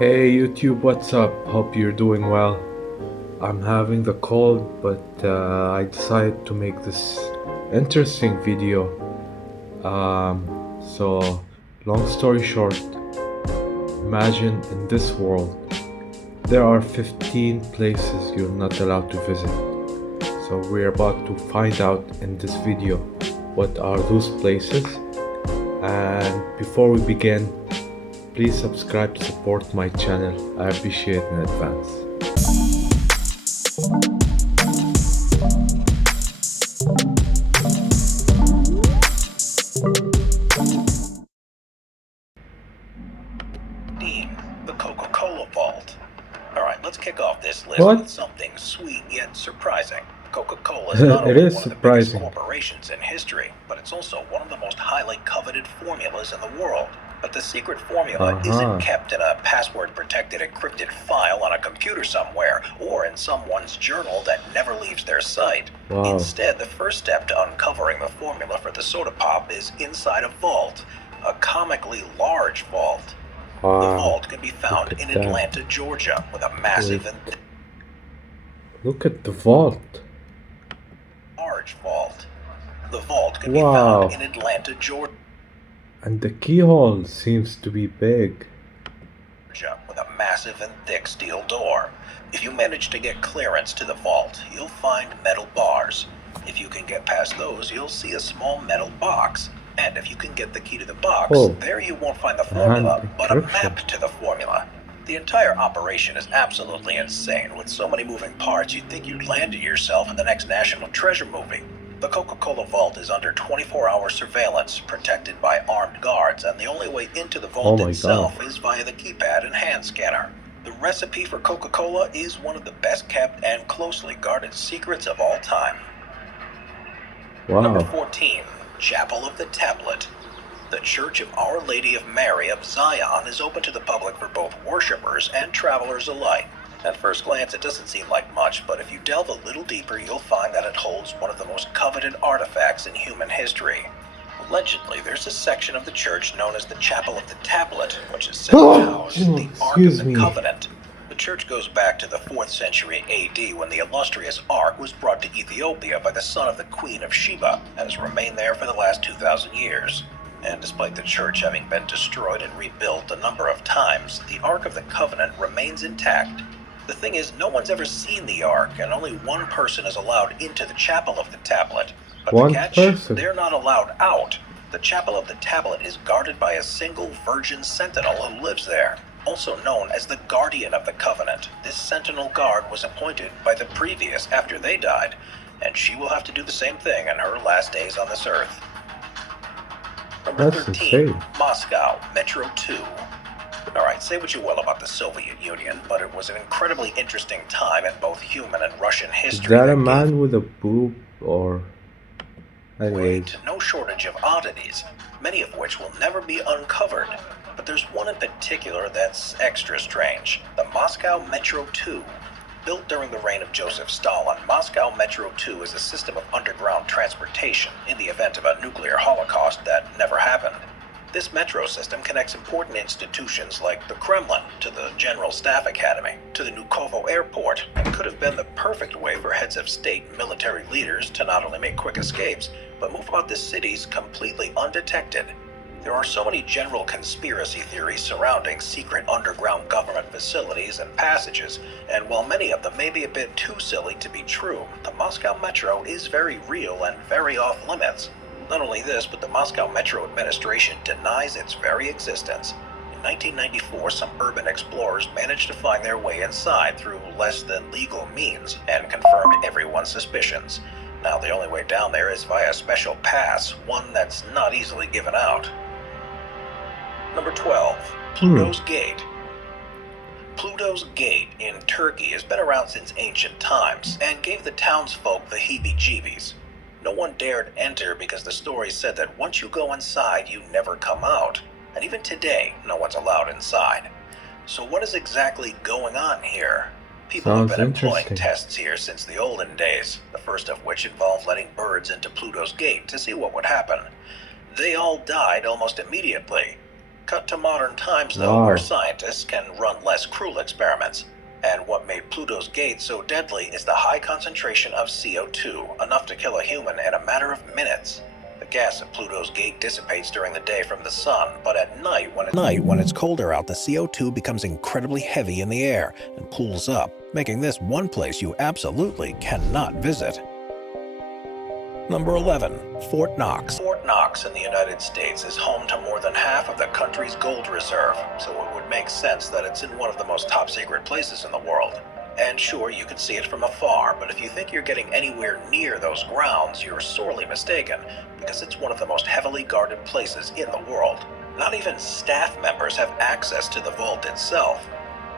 Hey YouTube, what's up? Hope you're doing well. I'm having the cold, but I decided to make this interesting video. So, long story short, imagine in this world there are 15 places you're not allowed to visit. So, we're about to find out in this video what are those places. And before we begin, please subscribe to support my channel. I appreciate it in advance. Dean, the Coca-Cola Vault. Alright, let's kick off this list What? with something sweet yet surprising. Coca-Cola is not It only is one of the biggest surprising. corporations in history, but it's also one of the most highly coveted formulas in the world. But the secret formula isn't kept in a password-protected encrypted file on a computer somewhere, or in someone's journal that never leaves their sight. Wow. Instead, the first step to uncovering the formula for the soda pop is inside a vault, a comically large vault. The Wow. vault can be found Look at in that. Atlanta, Georgia, with a massive Wait. and Look at the vault. large vault. The vault can be Wow. found in Atlanta, Georgia, And the keyhole seems to be big. with a massive and thick steel door. If you manage to get clearance to the vault, you'll find metal bars. If you can get past those, you'll see a small metal box. And if you can get the key to the box, Oh. there you won't find the formula, And but a encryption. map to the formula. The entire operation is absolutely insane. With so many moving parts, you'd think you'd landed yourself in the next National Treasure movie. The Coca-Cola Vault is under 24-hour surveillance, protected by armed guards, and the only way into the Oh vault my itself is via the keypad and hand scanner. The recipe for Coca-Cola is one of the best kept and closely guarded secrets of all time. Number Wow. 14, Chapel of the Tablet. The Church of Our Lady of Mary of Zion is open to the public for both worshippers and travelers alike. At first glance, it doesn't seem like much, but if you delve a little deeper, you'll find that it holds one of the most coveted artifacts in human history. Allegedly, there's a section of the church known as the Chapel of the Tablet, which is said to house the Ark of Excuse the me. Covenant. The church goes back to the 4th century AD when the illustrious Ark was brought to Ethiopia by the son of the Queen of Sheba and has remained there for the last 2,000 years. And despite the church having been destroyed and rebuilt a number of times, the Ark of the Covenant remains intact. The thing is, no one's ever seen the Ark, and only one person is allowed into the Chapel of the Tablet. But One the catch, person? they're not allowed out. The Chapel of the Tablet is guarded by a single virgin sentinel who lives there, also known as the Guardian of the Covenant. This sentinel guard was appointed by the previous after they died, and she will have to do the same thing in her last days on this earth. Number That's 13, insane. Moscow, Metro 2. Alright, say what you will about the Soviet Union, but it was an incredibly interesting time in both human and Russian Is history. that a gave man with a boob or... way Anyways. to no shortage of oddities, many of which will never be uncovered. But there's one in particular that's extra strange, the Moscow Metro 2. Built during the reign of Joseph Stalin, Moscow Metro 2 is a system of underground transportation in the event of a nuclear holocaust that never happened. This metro system connects important institutions like the Kremlin to the General Staff Academy to the Nukovo Airport, and could have been the perfect way for heads of state and military leaders to not only make quick escapes, but move about the cities completely undetected. There are so many general conspiracy theories surrounding secret underground government facilities and passages, and while many of them may be a bit too silly to be true, the Moscow Metro is very real and very off limits. Not only this, but the Moscow Metro administration denies its very existence. In 1994, some urban explorers managed to find their way inside through less than legal means and confirmed everyone's suspicions. Now the only way down there is via a special pass, one that's not easily given out. Number 12, Pluto's Gate. Pluto's Gate in Turkey has been around since ancient times and gave the townsfolk the heebie-jeebies. No one dared enter because the story said that once you go inside, you never come out. And even today, no one's allowed inside. So what is exactly going on here? People Sounds have been employing interesting. tests here since the olden days, the first of which involved letting birds into Pluto's Gate to see what would happen. They all died almost immediately. Cut to modern times, though, Wow. where scientists can run less cruel experiments. And what made Pluto's gate so deadly is the high concentration of CO2, enough to kill a human in a matter of minutes. The gas at Pluto's gate dissipates during the day from the sun, but at night, when it's colder out, the CO2 becomes incredibly heavy in the air and cools up, making this one place you absolutely cannot visit. Number 11. Fort Knox. Fort Knox in the United States is home to more than half of the country's gold reserve, so it would make sense that it's in one of the most top-secret places in the world. And sure, you can see it from afar, but if you think you're getting anywhere near those grounds, you're sorely mistaken, because it's one of the most heavily guarded places in the world. Not even staff members have access to the vault itself.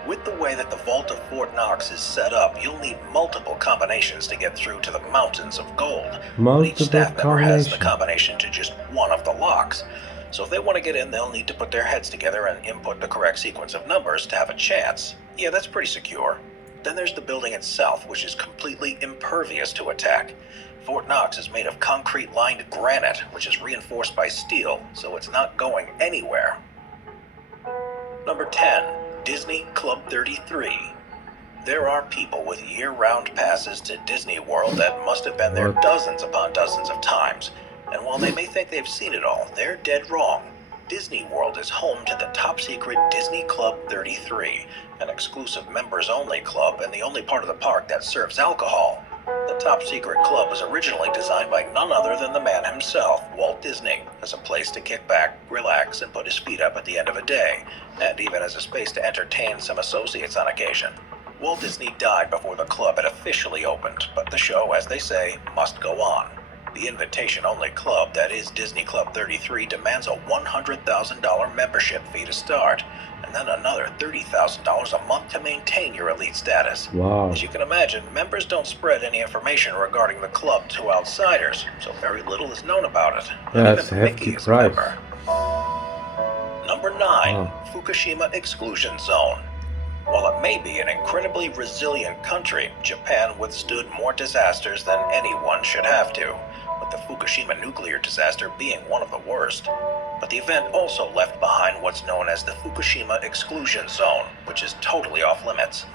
With the way that the vault of Fort Knox is set up, you'll need multiple combinations to get through to the mountains of gold. But each staff member has the combination to just one of the locks. So if they want to get in, they'll need to put their heads together and input the correct sequence of numbers to have a chance. Yeah, that's pretty secure. Then there's the building itself, which is completely impervious to attack. Fort Knox is made of concrete-lined granite, which is reinforced by steel, so it's not going anywhere. Number 10. Disney Club 33. There are people with year-round passes to Disney World that must have been there dozens upon dozens of times. And while they may think they've seen it all, they're dead wrong. Disney World is home to the top-secret Disney Club 33, an exclusive members-only club and the only part of the park that serves alcohol. The top-secret club was originally designed by none other than the man himself, Walt Disney, as a place to kick back, relax, and put his feet up at the end of a day, and even as a space to entertain some associates on occasion. Walt Disney died before the club had officially opened, but the show, as they say, must go on. The invitation-only club that is Disney Club 33 demands a $100,000 membership fee to start, and then another $30,000 a month to maintain your elite status. Wow. As you can imagine, members don't spread any information regarding the club to outsiders, so very little is known about it. Yeah, Even it's a hefty Mickey is a price. member. Number 9. Fukushima Exclusion Zone. While it may be an incredibly resilient country, Japan withstood more disasters than anyone should have to, with the Fukushima nuclear disaster being one of the worst. But the event also left behind what's known as the Fukushima Exclusion Zone, which is totally off limits.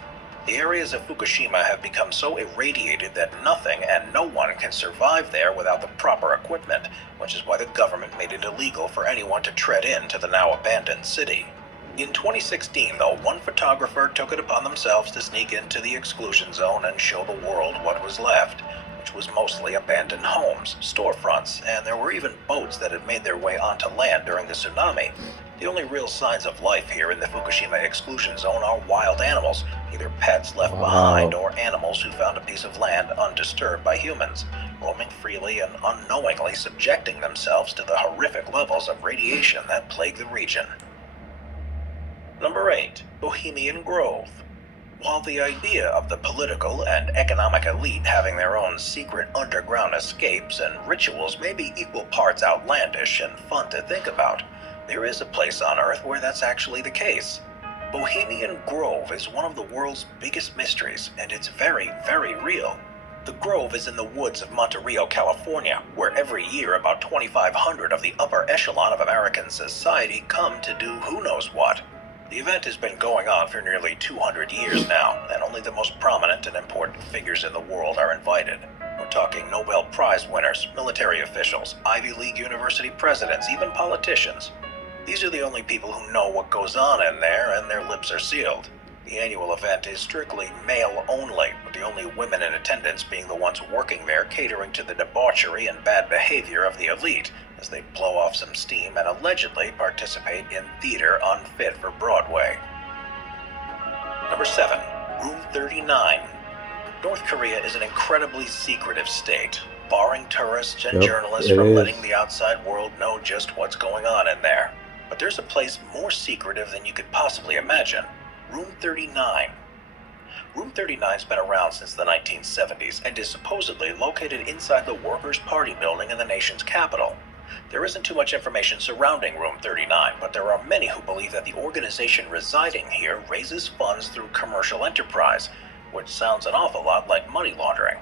The areas of Fukushima have become so irradiated that nothing and no one can survive there without the proper equipment, which is why the government made it illegal for anyone to tread into the now abandoned city. In 2016, though, one photographer took it upon themselves to sneak into the exclusion zone and show the world what was left, which was mostly abandoned homes, storefronts, and there were even boats that had made their way onto land during the tsunami. The only real signs of life here in the Fukushima exclusion zone are wild animals, either pets left behind or animals who found a piece of land undisturbed by humans, roaming freely and unknowingly subjecting themselves to the horrific levels of radiation that plague the region. Number 8. Bohemian Grove. While the idea of the political and economic elite having their own secret underground escapes and rituals may be equal parts outlandish and fun to think about, there is a place on Earth where that's actually the case. Bohemian Grove is one of the world's biggest mysteries, and it's very, very real. The Grove is in the woods of Monterey, California, where every year about 2,500 of the upper echelon of American society come to do who knows what. The event has been going on for nearly 200 years now, and only the most prominent and important figures in the world are invited. We're talking Nobel Prize winners, military officials, Ivy League university presidents, even politicians. These are the only people who know what goes on in there, and their lips are sealed. The annual event is strictly male only, with the only women in attendance being the ones working there catering to the debauchery and bad behavior of the elite, as they blow off some steam and allegedly participate in theater unfit for Broadway. Number 7. Room 39. North Korea is an incredibly secretive state, barring tourists and journalists from letting the outside world know just what's going on in there. But there's a place more secretive than you could possibly imagine. Room 39. Room 39's been around since the 1970s and is supposedly located inside the Workers' Party building in the nation's capital. There isn't too much information surrounding Room 39, but there are many who believe that the organization residing here raises funds through commercial enterprise, which sounds an awful lot like money laundering.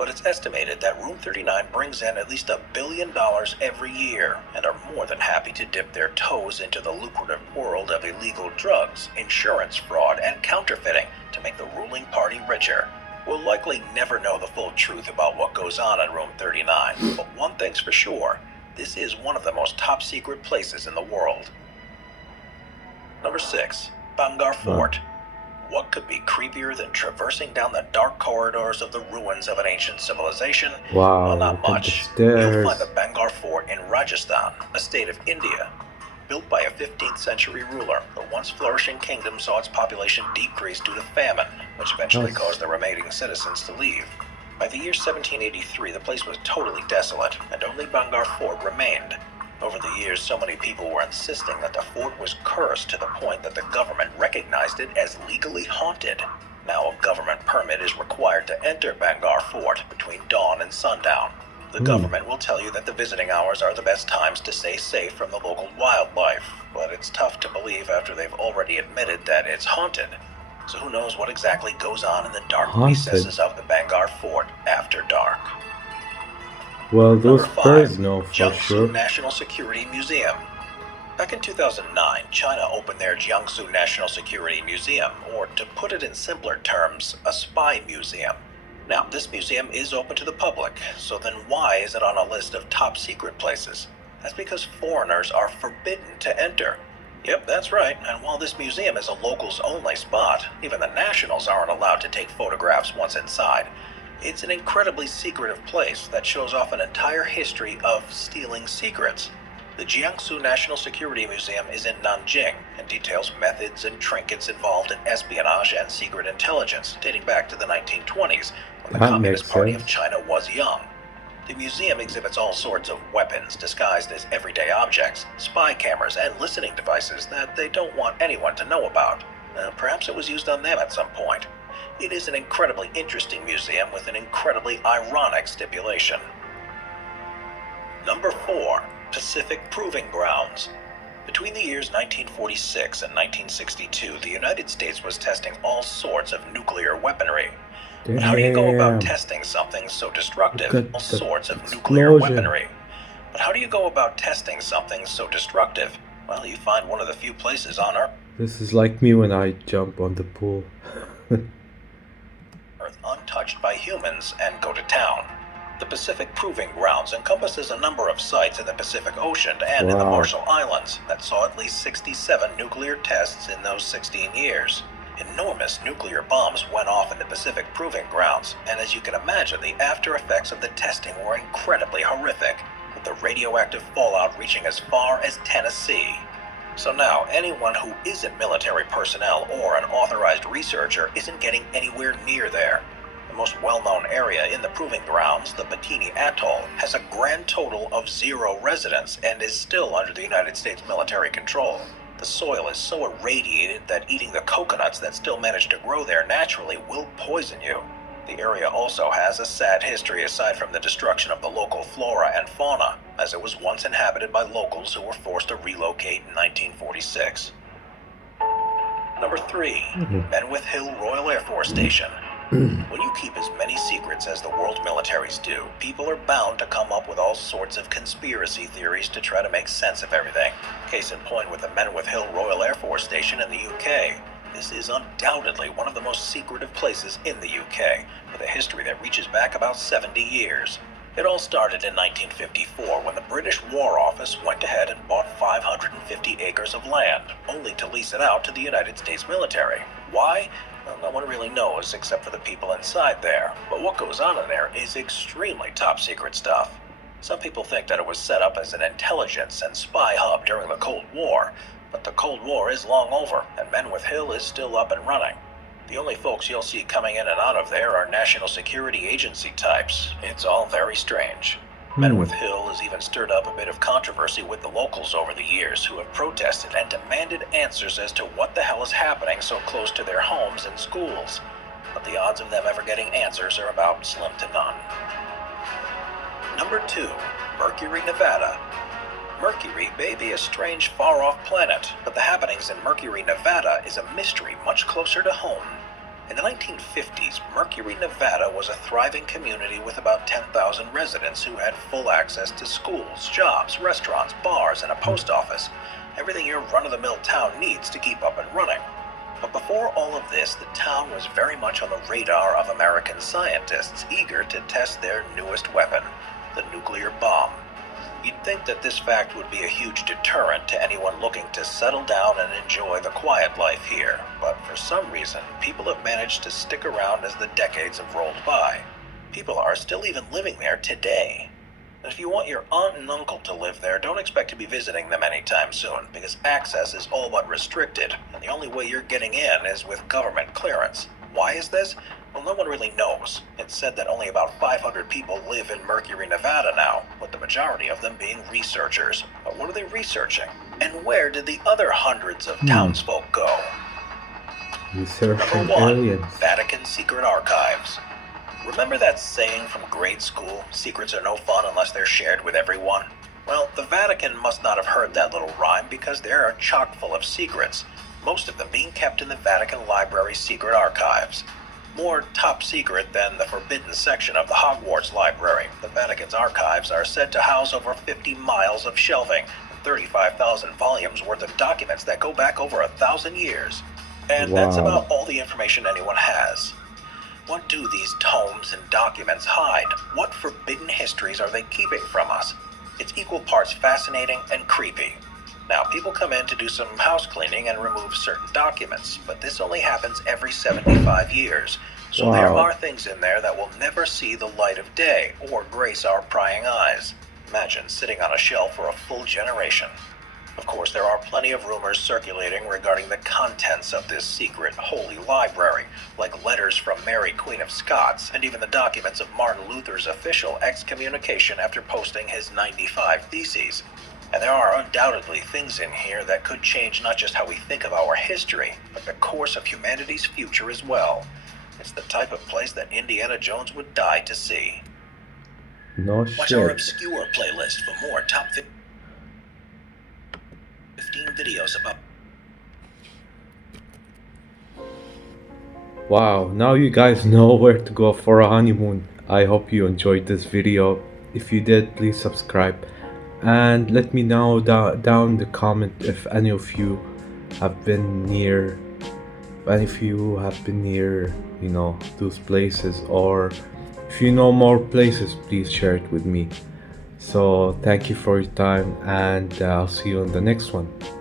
but it's estimated that Room 39 brings in at least $1 billion every year and are more than happy to dip their toes into the lucrative world of illegal drugs, insurance fraud, and counterfeiting to make the ruling party richer. We'll likely never know the full truth about what goes on in Room 39, but one thing's for sure, this is one of the most top secret places in the world. Number 6. Bangar Fort. What could be creepier than traversing down the dark corridors of the ruins of an ancient civilization? Wow, Well, not look at the much. stairs. You'll find the Bangar Fort in Rajasthan, a state of India. Built by a 15th century ruler, the once flourishing kingdom saw its population decrease due to famine, which eventually Nice. caused the remaining citizens to leave. By the year 1783, the place was totally desolate, and only Bangar Fort remained. Over the years, so many people were insisting that the fort was cursed to the point that the government recognized it as legally haunted. Now a government permit is required to enter Bangar Fort between dawn and sundown. The government will tell you that the visiting hours are the best times to stay safe from the local wildlife, but it's tough to believe after they've already admitted that it's haunted. So who knows what exactly goes on in the dark Haunted? recesses of the Bangar Fort after dark. Well, those Number 5. birds know for Jiangsu sure. National Security Museum. Back in 2009, China opened their Jiangsu National Security Museum, or to put it in simpler terms, a spy museum. Now, this museum is open to the public, so then why is it on a list of top secret places? That's because foreigners are forbidden to enter. Yep, that's right, and while this museum is a locals only spot, even the nationals aren't allowed to take photographs once inside. It's an incredibly secretive place that shows off an entire history of stealing secrets. The Jiangsu National Security Museum is in Nanjing and details methods and trinkets involved in espionage and secret intelligence dating back to the 1920s, when the That Communist makes Party sense. of China was young. The museum exhibits all sorts of weapons disguised as everyday objects, spy cameras, and listening devices that they don't want anyone to know about. Perhaps it was used on them at some point. It is an incredibly interesting museum with an incredibly ironic stipulation. Number 4. Pacific Proving Grounds. Between the years 1946 and 1962, the United States was testing all sorts of nuclear weaponry. But how do you go about Damn. testing something so destructive? Look at All the sorts of nuclear explosion. weaponry. But how do you go about testing something so destructive? Well, you find one of the few places on Earth This is like me when I jump on the pool. untouched by humans and go to town. The Pacific Proving Grounds encompasses a number of sites in the Pacific Ocean and in the Wow. Marshall Islands that saw at least 67 nuclear tests in those 16 years. Enormous nuclear bombs went off in the Pacific Proving Grounds, and as you can imagine, the after effects of the testing were incredibly horrific, with the radioactive fallout reaching as far as Tennessee. So now, anyone who isn't military personnel or an authorized researcher isn't getting anywhere near there. The most well-known area in the Proving Grounds, the Bikini Atoll, has a grand total of 0 residents and is still under the United States military control. The soil is so irradiated that eating the coconuts that still manage to grow there naturally will poison you. The area also has a sad history aside from the destruction of the local flora and fauna, as it was once inhabited by locals who were forced to relocate in 1946. Number 3. Menwith Hill Royal Air Force Station. When you keep as many secrets as the world militaries do, people are bound to come up with all sorts of conspiracy theories to try to make sense of everything. Case in point with the Menwith Hill Royal Air Force Station in the UK. This is undoubtedly one of the most secretive places in the UK, with a history that reaches back about 70 years. It all started in 1954 when the British War Office went ahead and bought 550 acres of land, only to lease it out to the United States military. Why? Well, no one really knows except for the people inside there, but what goes on in there is extremely top secret stuff. Some people think that it was set up as an intelligence and spy hub during the Cold War, but the Cold War is long over, and Menwith Hill is still up and running. The only folks you'll see coming in and out of there are National Security Agency types. It's all very strange. Menwith Hill has even stirred up a bit of controversy with the locals over the years, who have protested and demanded answers as to what the hell is happening so close to their homes and schools. But the odds of them ever getting answers are about slim to none. Number 2. Mercury, Nevada. Mercury may be a strange, far-off planet, but the happenings in Mercury, Nevada is a mystery much closer to home. In the 1950s, Mercury, Nevada was a thriving community with about 10,000 residents who had full access to schools, jobs, restaurants, bars, and a post office. Everything your run-of-the-mill town needs to keep up and running. But before all of this, the town was very much on the radar of American scientists eager to test their newest weapon, the nuclear bomb. You'd think that this fact would be a huge deterrent to anyone looking to settle down and enjoy the quiet life here, but for some reason, people have managed to stick around as the decades have rolled by. People are still even living there today. If you want your aunt and uncle to live there, don't expect to be visiting them anytime soon, because access is all but restricted, and the only way you're getting in is with government clearance. Why is this? Well, no one really knows. It's said that only about 500 people live in Mercury, Nevada now, with the majority of them being researchers. But what are they researching? And where did the other hundreds of townsfolk go? Researching Number 1. aliens. Vatican Secret Archives. Remember that saying from grade school, secrets are no fun unless they're shared with everyone? Well, the Vatican must not have heard that little rhyme because they are chock full of secrets, most of them being kept in the Vatican Library's secret archives. More top secret than the forbidden section of the Hogwarts Library, the Vatican's archives are said to house over 50 miles of shelving and 35,000 volumes worth of documents that go back over 1,000 years. And that's Wow. about all the information anyone has. What do these tomes and documents hide? What forbidden histories are they keeping from us? It's equal parts fascinating and creepy. Now, people come in to do some house cleaning and remove certain documents, but this only happens every 75 years. So there Wow. are things in there that will never see the light of day or grace our prying eyes. Imagine sitting on a shelf for a full generation. Of course, there are plenty of rumors circulating regarding the contents of this secret holy library, like letters from Mary, Queen of Scots, and even the documents of Martin Luther's official excommunication after posting his 95 Theses. And there are undoubtedly things in here that could change not just how we think of our history, but the course of humanity's future as well. It's the type of place that Indiana Jones would die to see. No Watch our shit. obscure playlist for more top 15 videos about. Wow, now you guys know where to go for a honeymoon. I hope you enjoyed this video. If you did, please subscribe. And let me know down the comment if any of you have been near, those places, or if you know more places, please share it with me. So thank you for your time, and I'll see you on the next one.